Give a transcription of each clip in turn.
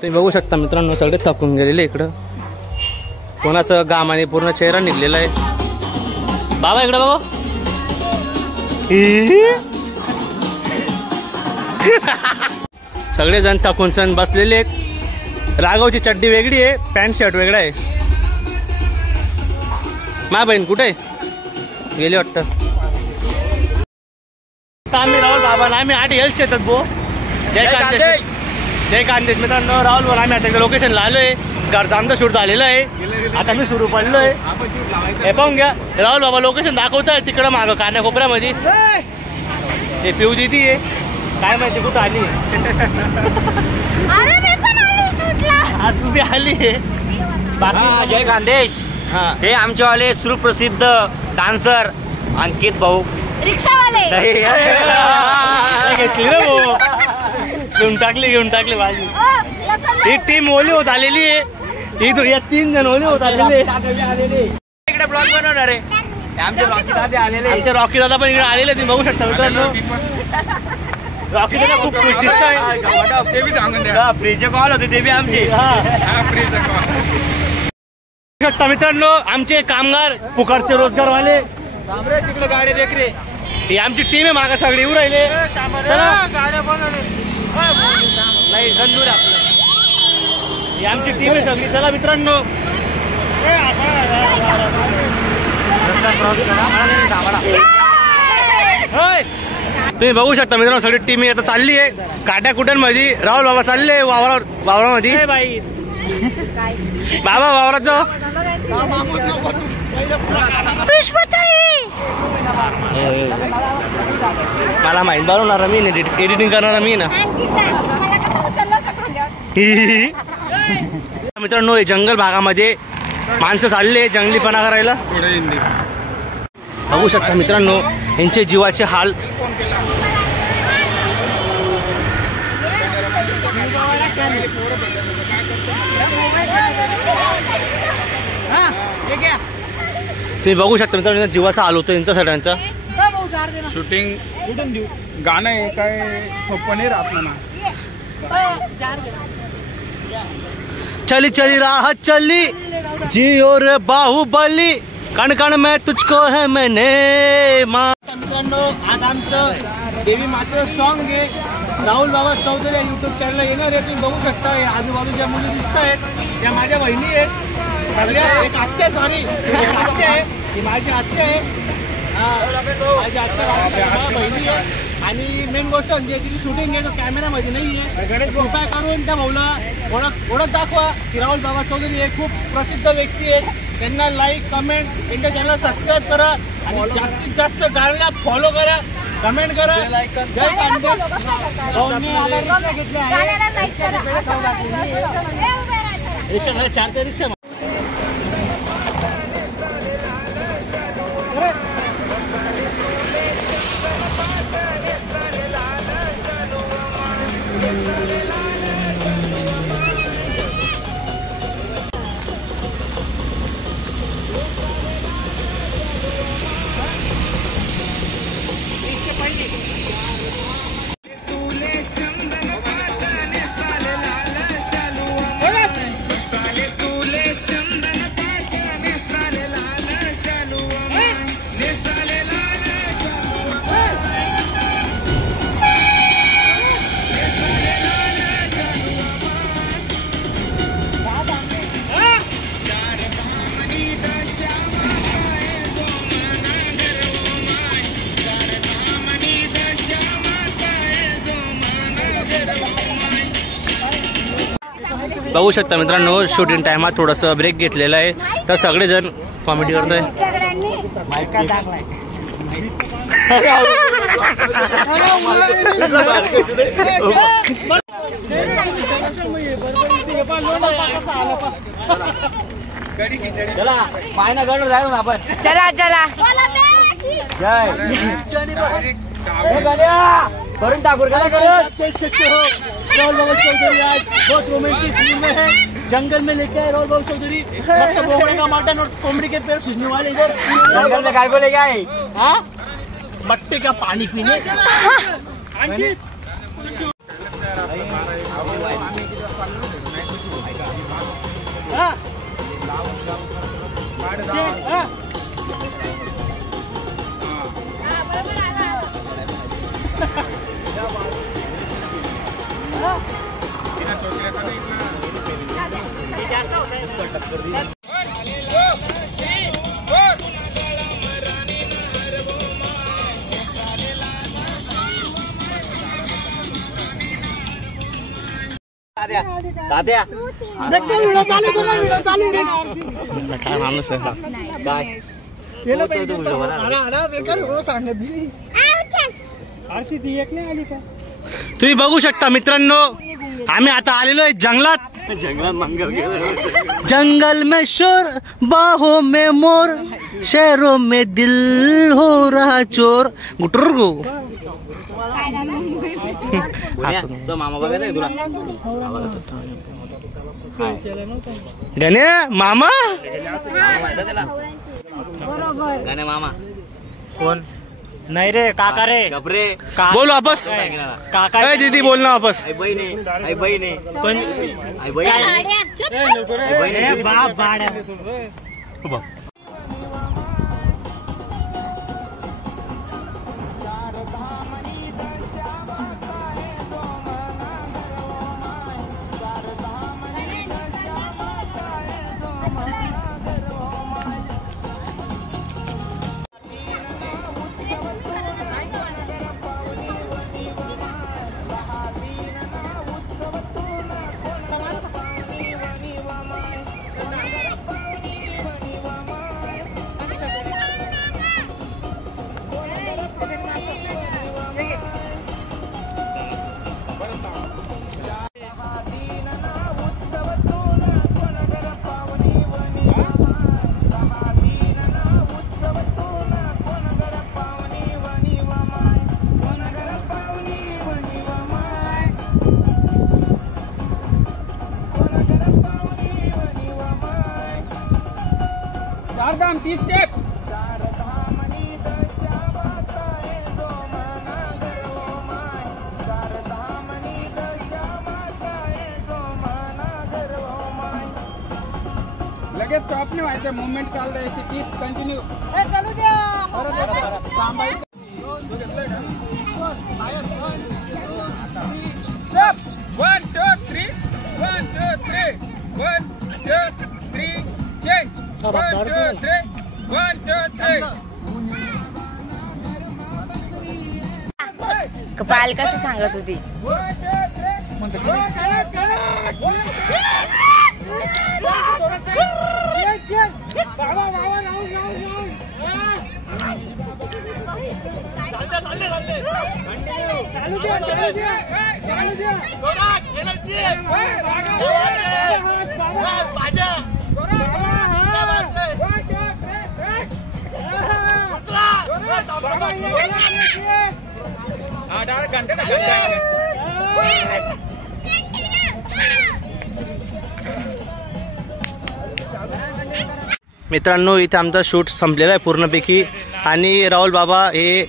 तुम्ही बघू शकता मित्रांनो, सगळे थकून गेलेले इकडं. कोणाचं घामाने पूर्ण चेहरा निघलेला आहे. बाबा इकडे बघू. सगळेजण थकून सण बसलेले आहेत. राघवची चड्डी वेगळी आहे, पॅन्ट शर्ट वेगळा आहे. मा बहीण कुठे गेली वाटतं. आम्ही राहुल बाबा आम्ही 8 हेल्थ येतात बो. जय कांदेश मित्रांनो, राहुल बोला आम्ही आता लोकेशनला आलोय. घरचं आमचं शूट झालेलं आहे. आता मी सुरू पडलोय. हे पाहून घ्या, राहुल बाबा लोकेशन दाखवताय तिकडं मागं कान्या कोपऱ्यामध्ये. हे पिऊ दिदी आहे, काय माहिती कुठं आली. आज तू बी आली आहे. बाकी जय खानदेश. हे आमचेवाले सुप्रसिद्ध डान्सर अंकित भाऊ रिक्षावाले. घेऊन टाकली भाजी. ही टीम ओली होत आलेली आहे. या 3 जण ओली होत आलेले. इकडे ब्लॉग बनवणार आहे. आमचे रॉकी दादा आलेले. आमचे रॉकी दादा पण इकडे आलेले. तुम्ही बघू शकता मित्रांनो, रॉकी दादा खूप खुश दिसतोय. ते बी सांगून द्या. फ्रीचे कॉल होते ते बी आमचे. शकता मित्रांनो, आमचे कामगार फुकटचे रोजगारवाले. तिकडे गाडी देख रे. ही आमची टीम आहे. मागे सगळे येऊ राहिले. गाड्या बनवणे नाही गंदूर आपलं. ही आमची टीम आहे सगळी. चला मित्रांनो, तुम्ही बघू शकता मित्रांनो, सगळी टीम आता चालली आहे काट्या कुट्यांमध्ये. राहुल बाबा चालले वावरामध्ये. बाई बाबा वावरात जाऊ. मला माहित बनवणार मी, एडिटिंग करणार मी ना. मित्रांनो, हे जंगल भागामध्ये माणसं चालले जंगलीपणा करायला. बघू शकता मित्रांनो, यांचे जीवाचे हाल. तुम्ही बघू शकता मित्रांनो, जीवाचा हाल होतो यांचा सगळ्यांचा. शूटिंग कुठून देऊ. गाणं आहे काय सोपं नाही राहत ना. चली चली राह चली जियो रे बाहुबली, कण कण में तुझको है मैंने. मित्रांनो, आज आमचं देवी मातेचं सॉन्ग आहे. राहुल बाबा चौधरी या युट्यूब चॅनलला येणार आहे. तुम्ही बघू शकता आजूबाजूच्या मुली दिसत आहेत, त्या माझ्या बहिणी आहेत सगळ्या. एक आत्या, सॉरी एक आत्या आहे, ही माझी आत्या आहे. माझी आत्या बहिणी आहे. आणि मेन गोष्ट म्हणजे तिची शूटिंग आहे तो कॅमेरामध्ये नाही आहे. कृपया करून त्या भाऊला ओळख दाखवा की राहुल बाबा चौधरी हे खूप प्रसिद्ध व्यक्ती आहेत. त्यांना लाईक कमेंट, त्यांच्या चॅनलला सबस्क्राईब करा आणि जास्तीत जास्त गाण्याला फॉलो करा, कमेंट करा. जय कांदेश. रिक्षा 4 रिक्षा. बघू शकता मित्रांनो, शूटिंग टाइमात थोडंसं ब्रेक घेतलेला आहे. तर सगळेजण कॉमेडी करतोय. चला मायना गड जाऊ आपण. चला चला. करून ठाकुर देख सकते हो राहुल बाबू चौधरी आज बहुत रोमांटिक फिल्म में है। जंगल में लेके आए राहुल बाबू चौधरी, मस्त बोगड़े का मटन और कोमड़ी के पैर सूझने वाले इधर जंगल में काय को ले गए? हाँ, मट्टे का पानी पीने। दाद्या काय माणूस आहे काय तुम्ही बघू शकता मित्रांनो, आम्ही आता आलेलो आहे जंगलात। जंगलात मंगल जंगल में शोर, बाहों में मोर, शहरों में दिल हो रहा चोर। गुटर गो तो मामा बघायचा तुला गणे मामा बरोबर गाणे मामा कोण? नाही रे काका रे गपरे बोल वापस। काका ए दीदी बोलना वापस। आई बहीण आई बहीण कोण आई बहीण बाप बाड्या चारधाम 30 स्टेप लगेच स्टॉप नाही व्हायचं, मुवमेंट चालू द्यायची 30 कंटिन्यू चालू द्या। थांबायचं 1 2 3 1 2 3 1 2 3 चेंज 1 2 3 1 2 3 कपाल कसं सांगत होती मित्रांनो, इथे आमचा शूट संपलेला आहे पूर्णपैकी आणि राहुल बाबा हे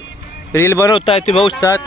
रील बनवतायत, तुम्ही बघू शकतात।